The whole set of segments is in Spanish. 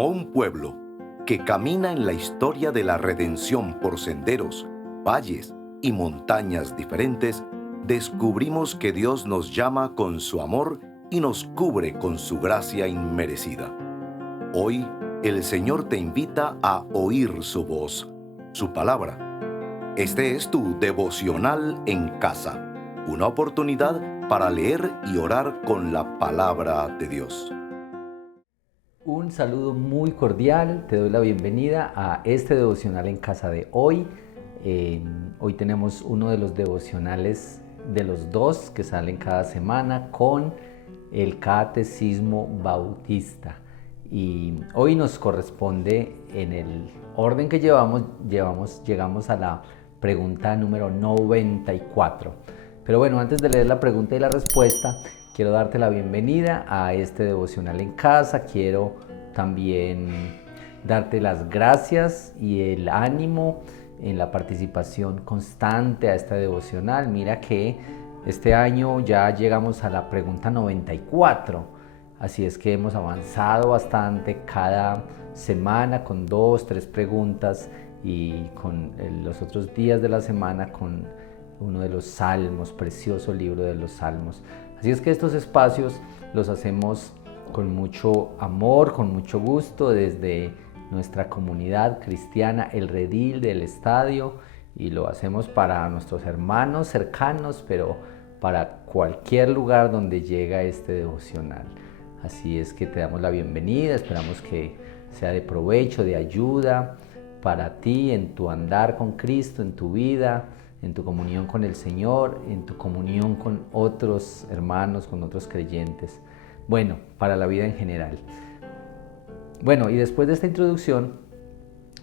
Como un pueblo que camina en la historia de la redención por senderos, valles y montañas diferentes, descubrimos que Dios nos llama con su amor y nos cubre con su gracia inmerecida. Hoy, el Señor te invita a oír su voz, su palabra. Este es tu devocional en casa, una oportunidad para leer y orar con la palabra de Dios. Un saludo muy cordial, te doy la bienvenida a este devocional en casa de hoy. Hoy tenemos uno de los devocionales de los dos que salen cada semana con el Catecismo Bautista. Y hoy nos corresponde, en el orden que llegamos a la pregunta número 94. Pero bueno, antes de leer la pregunta y la respuesta, quiero darte la bienvenida a este devocional en casa. Quiero también darte las gracias y el ánimo en la participación constante a este devocional. Mira que este año ya llegamos a la pregunta 94, así es que hemos avanzado bastante cada semana con 2, 3 preguntas y con los otros días de la semana con uno de los salmos, precioso libro de los salmos. Así es que estos espacios los hacemos con mucho amor, con mucho gusto desde nuestra comunidad cristiana, el Redil del Estadio, y lo hacemos para nuestros hermanos cercanos, pero para cualquier lugar donde llega este devocional. Así es que te damos la bienvenida, esperamos que sea de provecho, de ayuda para ti en tu andar con Cristo, en tu vida, en tu comunión con el Señor, en tu comunión con otros hermanos, con otros creyentes. Bueno, para la vida en general. Bueno, y después de esta introducción,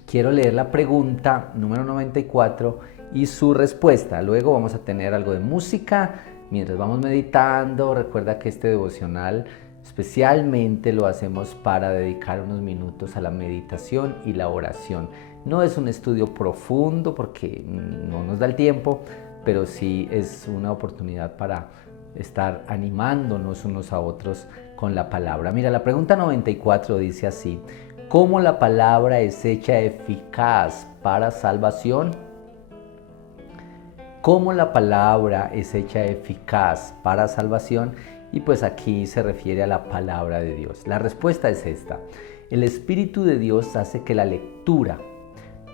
quiero leer la pregunta número 94 y su respuesta. Luego vamos a tener algo de música mientras vamos meditando. Recuerda que este devocional especialmente lo hacemos para dedicar unos minutos a la meditación y la oración. No es un estudio profundo porque no nos da el tiempo, pero sí es una oportunidad para estar animándonos unos a otros con la palabra. Mira, la pregunta 94 dice así: ¿cómo la palabra es hecha eficaz para salvación? ¿Cómo la palabra es hecha eficaz para salvación? Y pues aquí se refiere a la palabra de Dios. La respuesta es esta: el Espíritu de Dios hace que la lectura,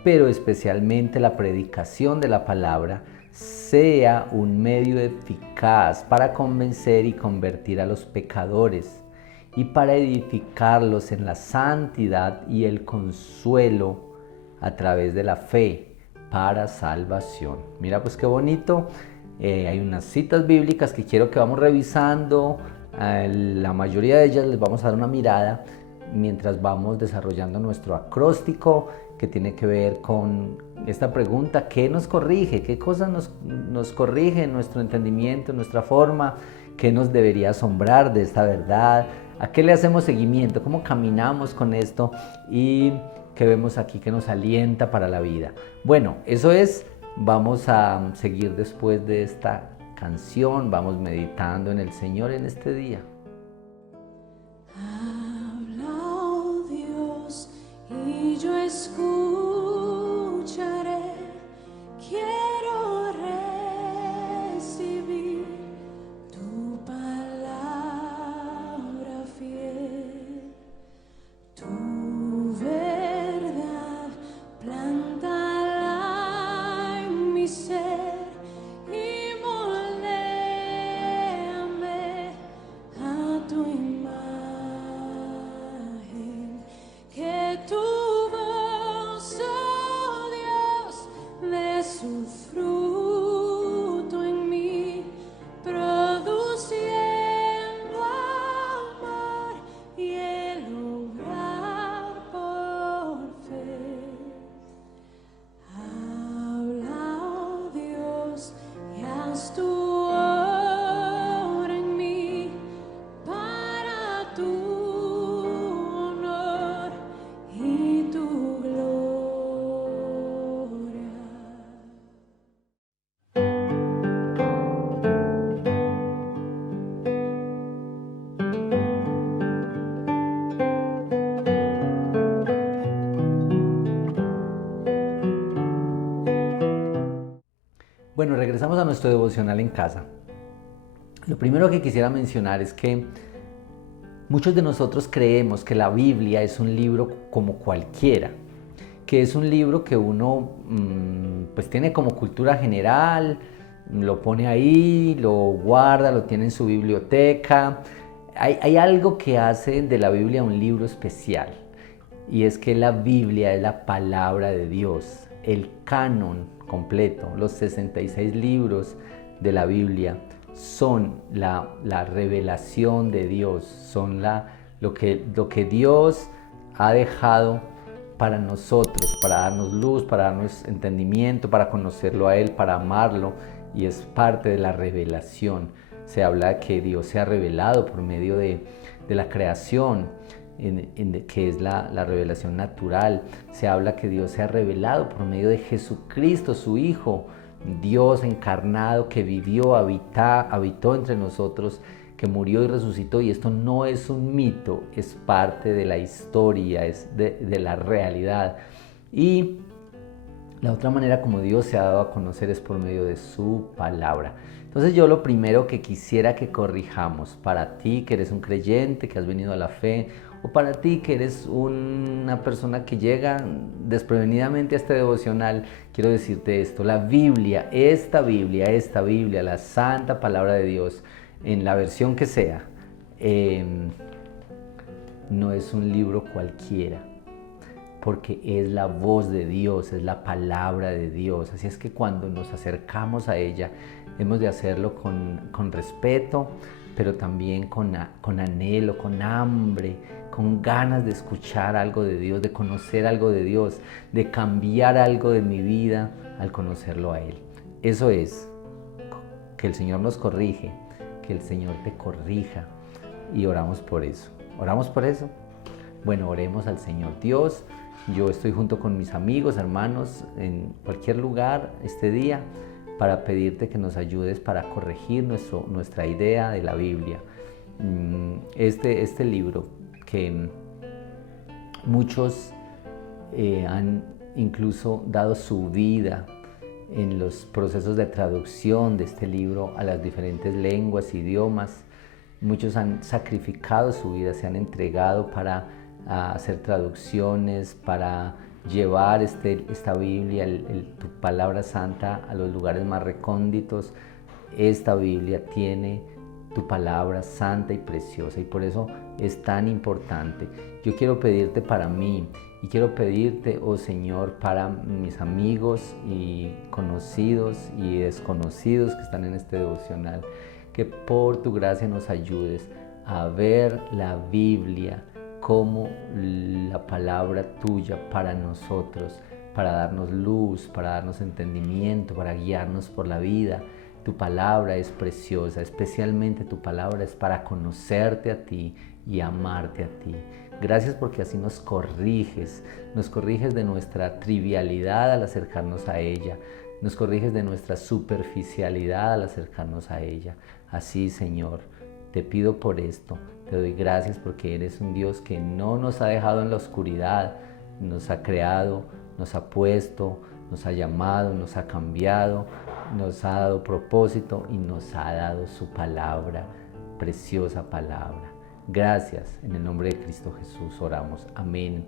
pero especialmente la predicación de la palabra, sea un medio eficaz para convencer y convertir a los pecadores y para edificarlos en la santidad y el consuelo a través de la fe para salvación. Mira pues qué bonito. Hay unas citas bíblicas que quiero que vamos revisando. La mayoría de ellas les vamos a dar una mirada mientras vamos desarrollando nuestro acróstico, que tiene que ver con esta pregunta: ¿qué nos corrige? ¿Qué cosas nos corrige en nuestro entendimiento, en nuestra forma? ¿Qué nos debería asombrar de esta verdad? ¿A qué le hacemos seguimiento? ¿Cómo caminamos con esto? Y qué vemos aquí que nos alienta para la vida. Bueno, eso es. Vamos a seguir después de esta canción. Vamos meditando en el Señor en este día. Y yo escucharé, quiero recibir tu palabra fiel, tu verdad, plántala en mi ser y moldéame a tu imagen. Que tu voz, oh Dios, dé su fruto en mí, produciendo amor y el obrar por fe. Habla, oh Dios, y haz tu obra en mí para tu y tu gloria. Bueno, regresamos a nuestro devocional en casa. Lo primero que quisiera mencionar es que muchos de nosotros creemos que la Biblia es un libro como cualquiera, que es un libro que uno pues tiene como cultura general, lo pone ahí, lo guarda, lo tiene en su biblioteca. Hay algo que hace de la Biblia un libro especial, y es que la Biblia es la palabra de Dios, el canon completo, los 66 libros de la Biblia son la revelación de Dios, son lo que Dios ha dejado para nosotros, para darnos luz, para darnos entendimiento, para conocerlo a Él, para amarlo, y es parte de la revelación. Se habla de que Dios se ha revelado por medio de la creación, que es la revelación natural. Se habla que Dios se ha revelado por medio de Jesucristo, su Hijo, Dios encarnado, que vivió, habitó entre nosotros, que murió y resucitó. Y esto no es un mito, es parte de la historia, es de la realidad. Y la otra manera como Dios se ha dado a conocer es por medio de su palabra. Entonces yo lo primero que quisiera que corrijamos, para ti que eres un creyente, que has venido a la fe, o para ti que eres una persona que llega desprevenidamente a este devocional, quiero decirte esto: la Biblia, esta Biblia, la santa palabra de Dios, en la versión que sea, no es un libro cualquiera, porque es la voz de Dios, es la palabra de Dios. Así es que cuando nos acercamos a ella, hemos de hacerlo con respeto, pero también con anhelo, con hambre, con ganas de escuchar algo de Dios, de conocer algo de Dios, de cambiar algo de mi vida al conocerlo a Él. Eso es, que el Señor nos corrige, que el Señor te corrija, y oramos por eso. ¿Oramos por eso? Bueno, oremos al Señor. Dios, yo estoy junto con mis amigos, hermanos, en cualquier lugar este día, para pedirte que nos ayudes para corregir nuestra idea de la Biblia. Este libro que muchos han incluso dado su vida en los procesos de traducción de este libro a las diferentes lenguas, idiomas. Muchos han sacrificado su vida, se han entregado para hacer traducciones, para llevar esta Biblia, tu palabra santa, a los lugares más recónditos. Esta Biblia tiene tu palabra santa y preciosa, y por eso es tan importante. Yo quiero pedirte para mí, y quiero pedirte, oh Señor, para mis amigos y conocidos y desconocidos que están en este devocional, que por tu gracia nos ayudes a ver la Biblia como la palabra tuya para nosotros, para darnos luz, para darnos entendimiento, para guiarnos por la vida. Tu palabra es preciosa, especialmente tu palabra es para conocerte a ti y amarte a ti. Gracias porque así nos corriges de nuestra trivialidad al acercarnos a ella, nos corriges de nuestra superficialidad al acercarnos a ella. Así, Señor, te pido por esto, te doy gracias porque eres un Dios que no nos ha dejado en la oscuridad, nos ha creado, nos ha puesto, nos ha llamado, nos ha cambiado, nos ha dado propósito y nos ha dado su palabra, preciosa palabra. Gracias, en el nombre de Cristo Jesús oramos. Amén,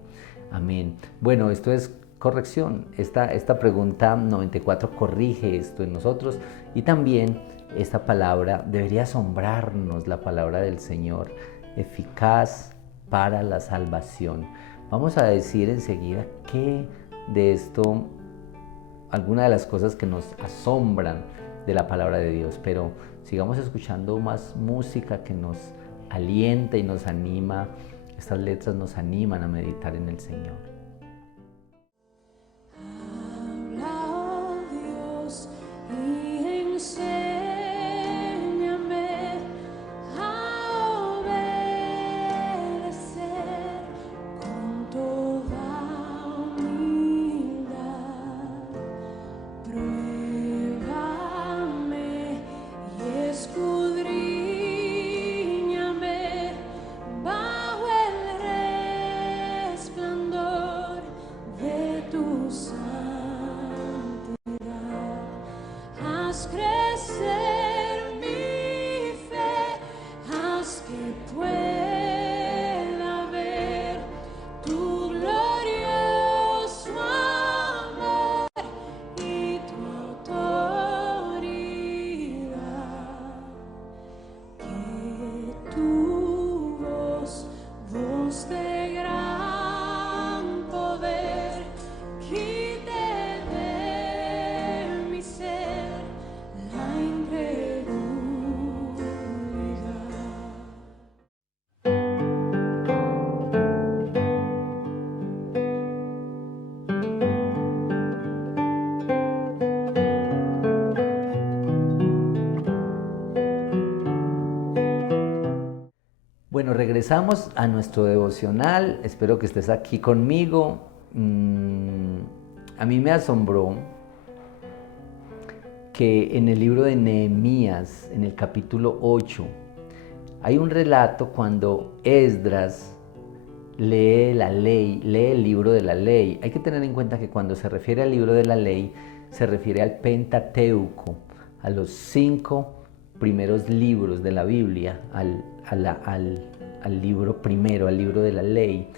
amén. Bueno, esto es corrección. Esta pregunta 94 corrige esto en nosotros, y también esta palabra debería asombrarnos, la palabra del Señor, eficaz para la salvación. Vamos a decir enseguida qué de esto, alguna de las cosas que nos asombran de la palabra de Dios, pero sigamos escuchando más música que nos alienta y nos anima. Estas letras nos animan a meditar en el Señor. Bajo el resplandor crecer mi fe, haz que pueda ver tu glorioso amor y tu autoridad. Que tu voz de gran poder, quite de mi ser la incredulidad. Bueno, regresamos a nuestro devocional. Espero que estés aquí conmigo. A mí me asombró que en el libro de Nehemías, en el capítulo 8, hay un relato cuando Esdras lee la ley, lee el libro de la ley. Hay que tener en cuenta que cuando se refiere al libro de la ley, se refiere al Pentateuco, a los 5 primeros libros de la Biblia, al libro primero, al libro de la ley.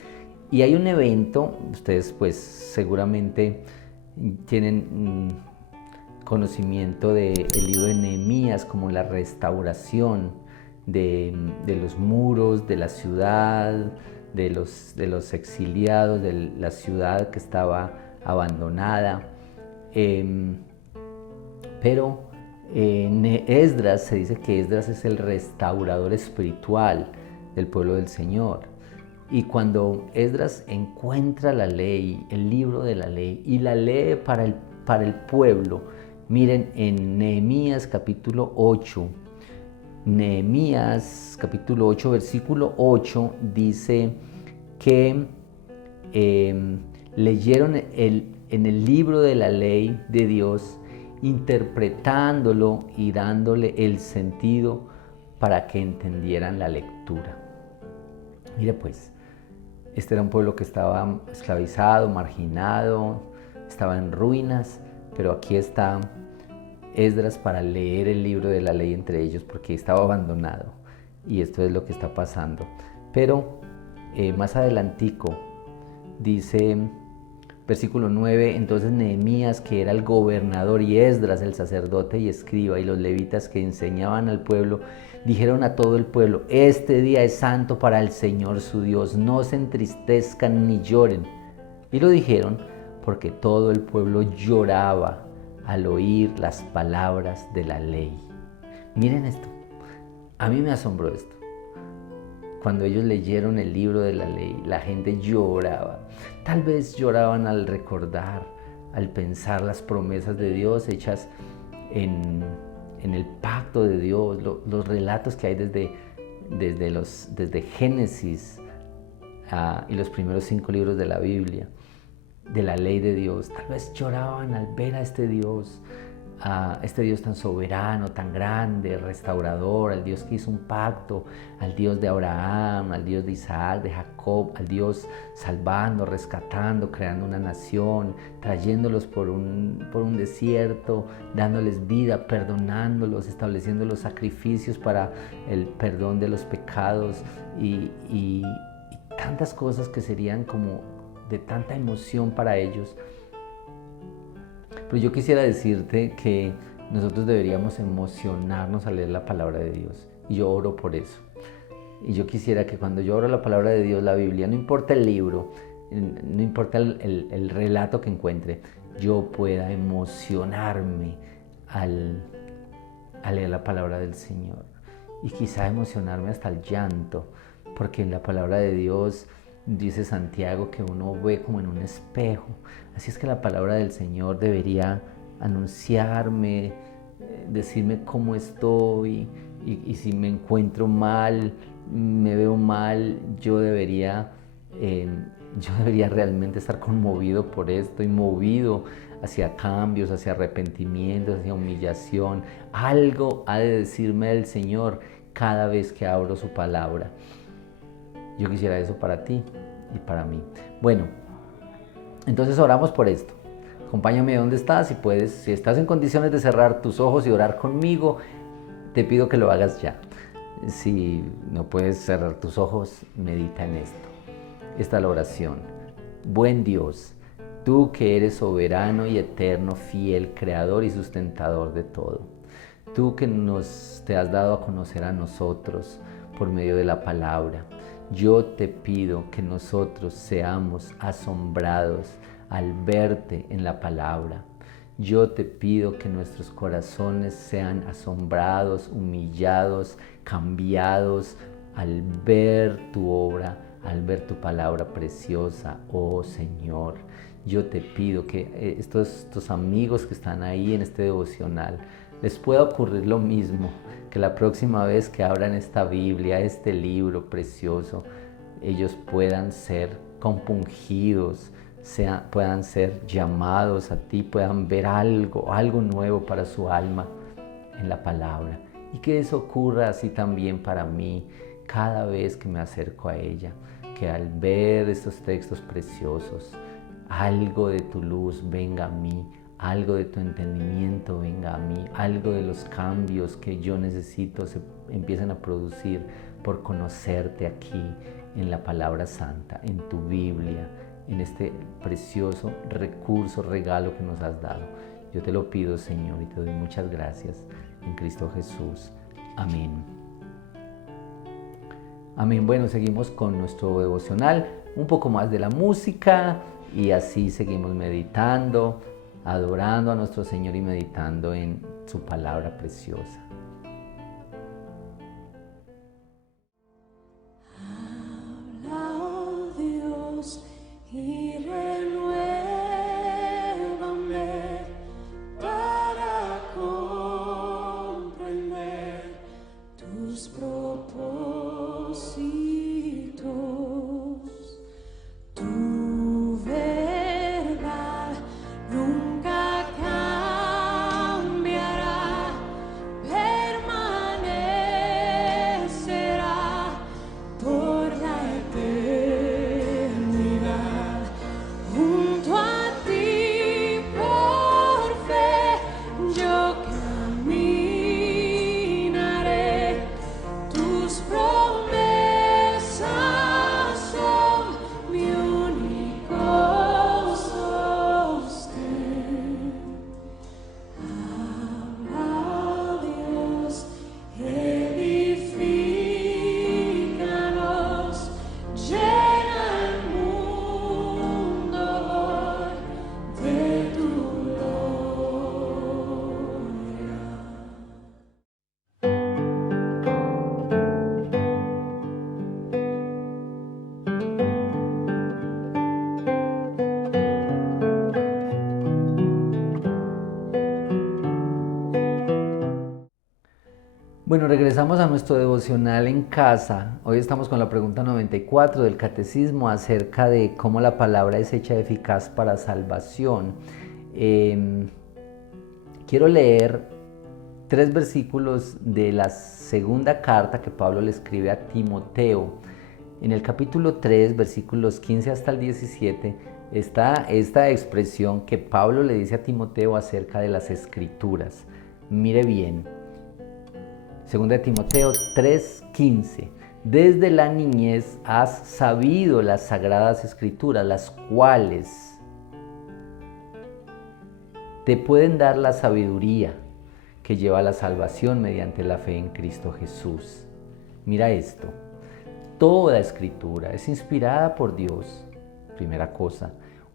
Y hay un evento, ustedes pues seguramente tienen conocimiento del libro de Nehemías, como la restauración de los muros, de la ciudad, de los exiliados, de la ciudad que estaba abandonada. Pero en Esdras se dice que Esdras es el restaurador espiritual del pueblo del Señor. Y cuando Esdras encuentra la ley, el libro de la ley, y la lee para el pueblo, miren en Nehemías capítulo 8, Nehemías capítulo 8, versículo 8, dice que leyeron en el libro de la ley de Dios, interpretándolo y dándole el sentido para que entendieran la lectura. Mire pues, este era un pueblo que estaba esclavizado, marginado, estaba en ruinas, pero aquí está Esdras para leer el libro de la ley entre ellos porque estaba abandonado, y esto es lo que está pasando. Pero más adelantico dice versículo 9, entonces Nehemías, que era el gobernador, y Esdras, el sacerdote y escriba, y los levitas que enseñaban al pueblo, dijeron a todo el pueblo: este día es santo para el Señor su Dios, no se entristezcan ni lloren. Y lo dijeron porque todo el pueblo lloraba al oír las palabras de la ley. Miren esto, a mí me asombró esto. Cuando ellos leyeron el libro de la ley, la gente lloraba. Tal vez lloraban al recordar, al pensar las promesas de Dios hechas en el pacto de Dios, los relatos que hay desde Génesis y los primeros 5 libros de la Biblia, de la ley de Dios. Tal vez lloraban al ver a este Dios tan soberano, tan grande, restaurador, al Dios que hizo un pacto, al Dios de Abraham, al Dios de Isaac, de Jacob, al Dios salvando, rescatando, creando una nación, trayéndolos por un desierto, dándoles vida, perdonándolos, estableciendo los sacrificios para el perdón de los pecados y tantas cosas que serían como de tanta emoción para ellos. Pero yo quisiera decirte que nosotros deberíamos emocionarnos al leer la palabra de Dios. Y yo oro por eso. Y yo quisiera que cuando yo oro la palabra de Dios, la Biblia, no importa el libro, no importa el relato que encuentre, yo pueda emocionarme al leer la palabra del Señor. Y quizá emocionarme hasta el llanto, porque en la palabra de Dios dice Santiago que uno ve como en un espejo. Así es que la palabra del Señor debería anunciarme, decirme cómo estoy, y si me encuentro mal, me veo mal, yo debería realmente estar conmovido por esto y movido hacia cambios, hacia arrepentimientos, hacia humillación. Algo ha de decirme el Señor cada vez que abro su palabra. Yo quisiera eso para ti y para mí. Bueno, entonces oramos por esto. Acompáñame donde estás y puedes, si estás en condiciones de cerrar tus ojos y orar conmigo, te pido que lo hagas ya. Si no puedes cerrar tus ojos, medita en esto. Esta es la oración. Buen Dios, tú que eres soberano y eterno, fiel, creador y sustentador de todo. Tú que te has dado a conocer a nosotros por medio de la palabra. Yo te pido que nosotros seamos asombrados al verte en la palabra. Yo te pido que nuestros corazones sean asombrados, humillados, cambiados al ver tu obra, al ver tu palabra preciosa, oh Señor. Yo te pido que estos amigos que están ahí en este devocional, les pueda ocurrir lo mismo, que la próxima vez que abran esta Biblia, este libro precioso, ellos puedan ser compungidos, puedan ser llamados a ti, puedan ver algo nuevo para su alma en la palabra. Y que eso ocurra así también para mí cada vez que me acerco a ella, que al ver estos textos preciosos, algo de tu luz venga a mí, algo de tu entendimiento venga a mí, algo de los cambios que yo necesito se empiecen a producir por conocerte aquí en la palabra santa, en tu Biblia, en este precioso recurso, regalo que nos has dado. Yo te lo pido, Señor, y te doy muchas gracias en Cristo Jesús. Amén. Amén. Bueno, seguimos con nuestro devocional, un poco más de la música y así seguimos meditando, adorando a nuestro Señor y meditando en su palabra preciosa. Y renuévame para comprender tus propósitos. Tu verdad nunca cambiará, permanecerá por la eternidad. Junto a ti por fe yo caminaré, tus promesas son mi único sostén. Habla, Dios, edifícanos, llena el mundo hoy de tu gloria. Bueno, regresamos a nuestro devocional en casa. Hoy estamos con la pregunta 94 del Catecismo acerca de cómo la palabra es hecha eficaz para salvación. Quiero leer 3 versículos de la segunda carta que Pablo le escribe a Timoteo. En el capítulo 3, versículos 15 hasta el 17, está esta expresión que Pablo le dice a Timoteo acerca de las Escrituras. Mire bien. 2 de Timoteo 3:15. Desde la niñez has sabido las sagradas escrituras, las cuales te pueden dar la sabiduría que lleva a la salvación mediante la fe en Cristo Jesús. Mira esto. Toda escritura es inspirada por Dios, primera cosa,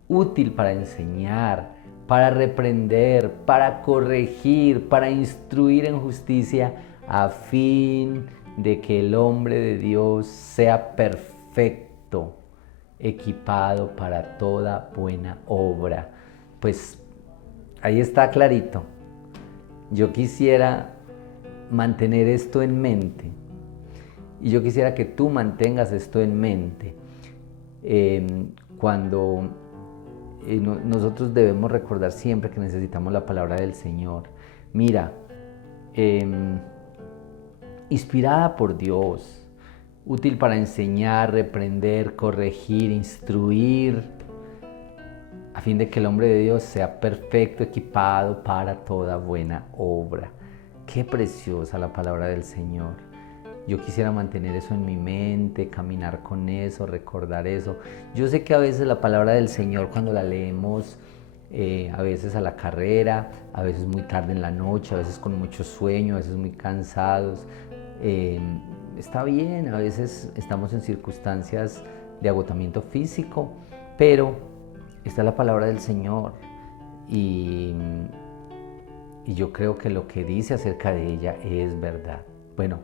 útil para enseñar, para reprender, para corregir, para instruir en justicia, a fin de que el hombre de Dios sea perfecto, equipado para toda buena obra. Pues ahí está clarito. Yo quisiera mantener esto en mente y yo quisiera que tú mantengas esto en mente cuando nosotros debemos recordar siempre que necesitamos la palabra del Señor. Mira, inspirada por Dios, útil para enseñar, reprender, corregir, instruir. a fin de que el hombre de Dios sea perfecto, equipado para toda buena obra. Qué preciosa la palabra del Señor. Yo quisiera mantener eso en mi mente, caminar con eso, recordar eso. Yo sé que a veces la palabra del Señor, cuando la leemos, a veces a la carrera, a veces muy tarde en la noche, a veces con mucho sueño, a veces muy cansados, está bien, a veces estamos en circunstancias de agotamiento físico, pero esta es la palabra del Señor y yo creo que lo que dice acerca de ella es verdad. Bueno,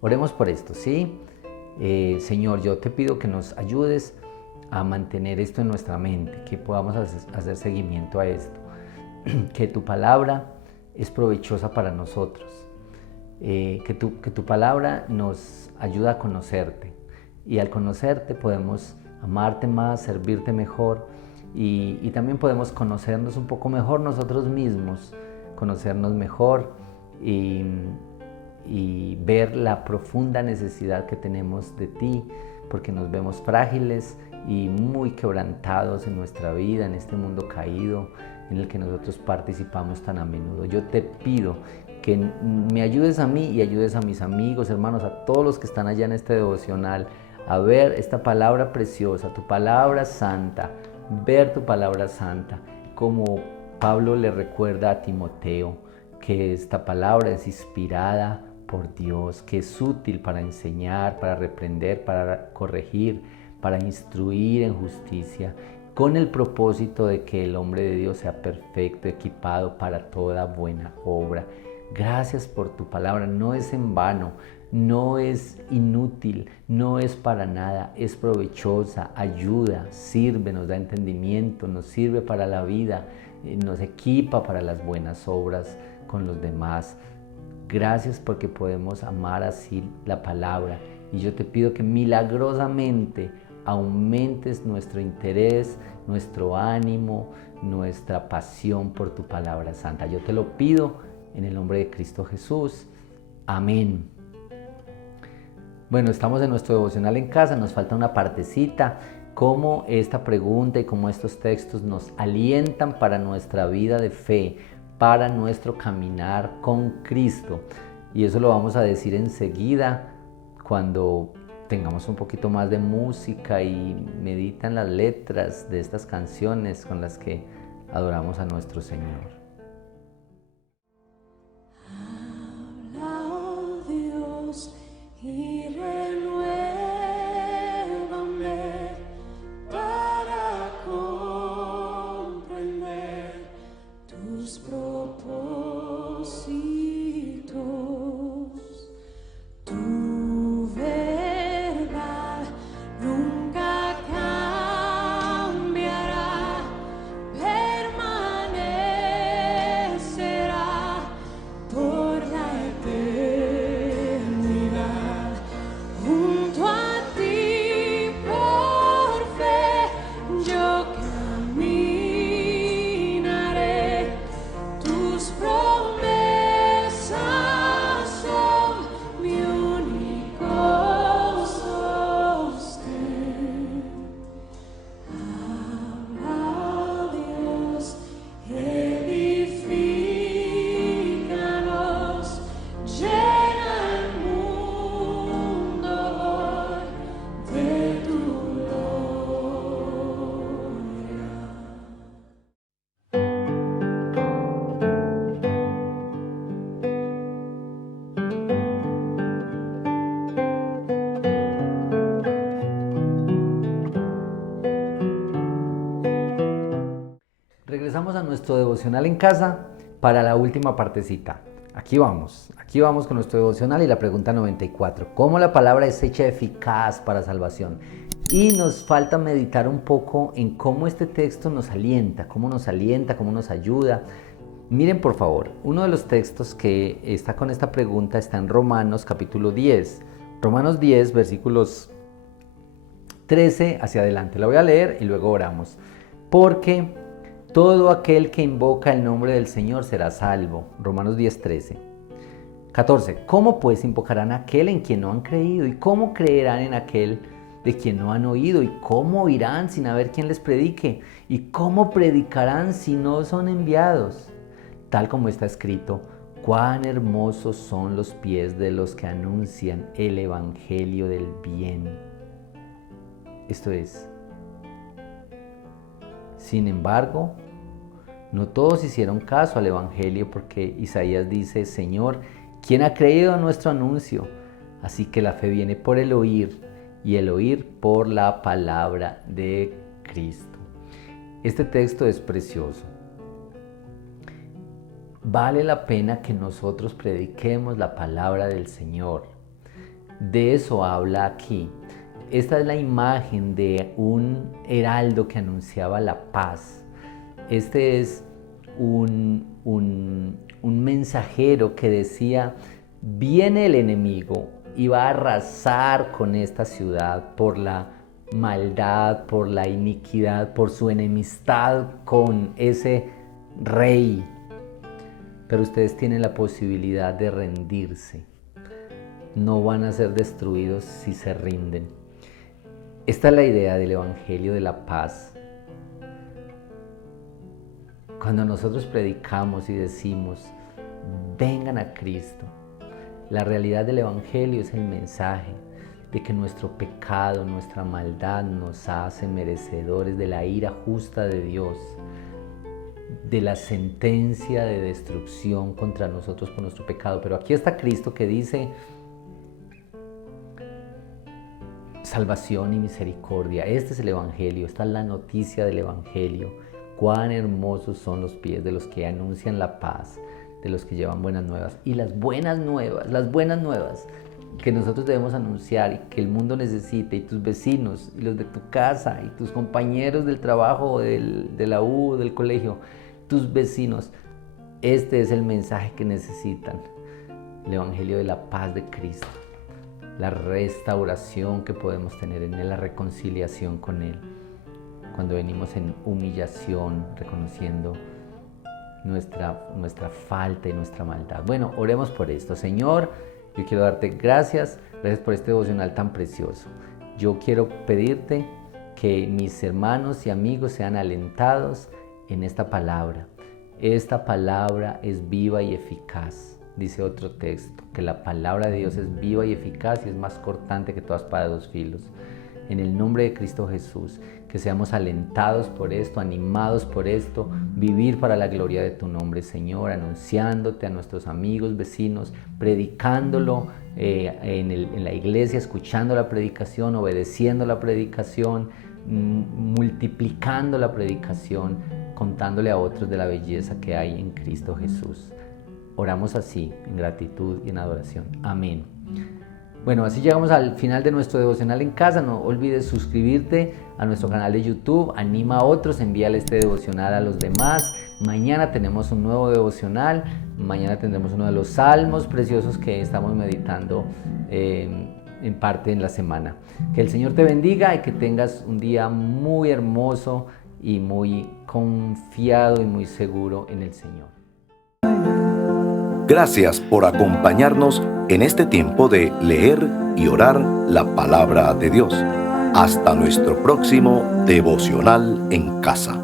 oremos por esto, ¿sí? Señor, yo te pido que nos ayudes a mantener esto en nuestra mente, que podamos hacer seguimiento a esto, que tu palabra es provechosa para nosotros, que tu palabra nos ayuda a conocerte y al conocerte podemos amarte más, servirte mejor y también podemos conocernos un poco mejor nosotros mismos, conocernos mejor y ver la profunda necesidad que tenemos de ti, porque nos vemos frágiles y muy quebrantados en nuestra vida, en este mundo caído en el que nosotros participamos tan a menudo. Yo te pido que me ayudes a mí y ayudes a mis amigos, hermanos, a todos los que están allá en este devocional, a ver esta palabra preciosa, tu palabra santa, ver tu palabra santa, como Pablo le recuerda a Timoteo, que esta palabra es inspirada por Dios, que es útil para enseñar, para reprender, para corregir, para instruir en justicia, con el propósito de que el hombre de Dios sea perfecto, equipado para toda buena obra. Gracias por tu palabra, no es en vano, no es inútil, no es para nada, es provechosa, ayuda, sirve, nos da entendimiento, nos sirve para la vida, nos equipa para las buenas obras con los demás. Gracias porque podemos amar así la palabra y yo te pido que milagrosamente aumentes nuestro interés, nuestro ánimo, nuestra pasión por tu palabra santa. Yo te lo pido en el nombre de Cristo Jesús. Amén. Bueno, estamos en nuestro devocional en casa, nos falta una partecita, cómo esta pregunta y cómo estos textos nos alientan para nuestra vida de fe, para nuestro caminar con Cristo. Y eso lo vamos a decir enseguida cuando tengamos un poquito más de música y meditan las letras de estas canciones con las que adoramos a nuestro Señor. Habla, oh Dios, y renuévame para comprender tus propósitos. Tu verdad nunca cambiará, permanecerá por la eternidad. Junto a ti por fe yo caminaré, tus promesas son mi único sostén. Habla, oh Dios, edifícanos, llena el mundo hoy de tu gloria. Regresamos a nuestro devocional en casa para la última partecita. Aquí vamos con nuestro devocional y la pregunta 94. ¿Cómo la palabra es hecha eficaz para salvación? Y nos falta meditar un poco en cómo este texto nos alienta, cómo nos ayuda. Miren por favor, uno de los textos que está con esta pregunta está en Romanos capítulo 10. Romanos 10, versículos 13 hacia adelante. La voy a leer y luego oramos. Porque todo aquel que invoca el nombre del Señor será salvo. Romanos 10, 13. 14. ¿Cómo pues invocarán a aquel en quien no han creído? ¿Y cómo creerán en aquel de quien no han oído? ¿Y cómo oirán sin haber quien les predique? ¿Y cómo predicarán si no son enviados? Tal como está escrito: cuán hermosos son los pies de los que anuncian el evangelio del bien. Esto es. Sin embargo, no todos hicieron caso al evangelio, porque Isaías dice: Señor, ¿quién ha creído a nuestro anuncio? Así que la fe viene por el oír, y el oír por la palabra de Cristo. Este texto es precioso. Vale la pena que nosotros prediquemos la palabra del Señor. De eso habla aquí. Esta es la imagen de un heraldo que anunciaba la paz. Este es un mensajero que decía: viene el enemigo y va a arrasar con esta ciudad por la maldad, por la iniquidad, por su enemistad con ese rey. Pero ustedes tienen la posibilidad de rendirse. No van a ser destruidos si se rinden. Esta es la idea del Evangelio de la paz. Cuando nosotros predicamos y decimos: vengan a Cristo, la realidad del Evangelio es el mensaje de que nuestro pecado, nuestra maldad nos hace merecedores de la ira justa de Dios, de la sentencia de destrucción contra nosotros por nuestro pecado. Pero aquí está Cristo que dice: salvación y misericordia. Este es el Evangelio, esta es la noticia del Evangelio. Cuán hermosos son los pies de los que anuncian la paz, de los que llevan buenas nuevas. Y las buenas nuevas que nosotros debemos anunciar y que el mundo necesita, y tus vecinos, y los de tu casa, y tus compañeros del trabajo, de la U, del colegio, tus vecinos. Este es el mensaje que necesitan: el Evangelio de la paz de Cristo, la restauración que podemos tener en Él, la reconciliación con Él, cuando venimos en humillación, reconociendo nuestra falta y nuestra maldad. Bueno, oremos por esto. Señor, yo quiero darte gracias por este devocional tan precioso. Yo quiero pedirte que mis hermanos y amigos sean alentados en esta palabra. Esta palabra es viva y eficaz. Dice otro texto, que la palabra de Dios es viva y eficaz y es más cortante que toda espada de dos filos. En el nombre de Cristo Jesús, que seamos alentados por esto, animados por esto, vivir para la gloria de tu nombre, Señor, anunciándote a nuestros amigos, vecinos, predicándolo en la iglesia, escuchando la predicación, obedeciendo la predicación, multiplicando la predicación, contándole a otros de la belleza que hay en Cristo Jesús. Oramos así, en gratitud y en adoración. Amén. Bueno, así llegamos al final de nuestro devocional en casa. No olvides suscribirte a nuestro canal de YouTube, anima a otros, envíale este devocional a los demás. Mañana tenemos un nuevo devocional, mañana tendremos uno de los salmos preciosos que estamos meditando en parte en la semana. Que el Señor te bendiga y que tengas un día muy hermoso y muy confiado y muy seguro en el Señor. Gracias por acompañarnos en este tiempo de leer y orar la palabra de Dios. Hasta nuestro próximo devocional en casa.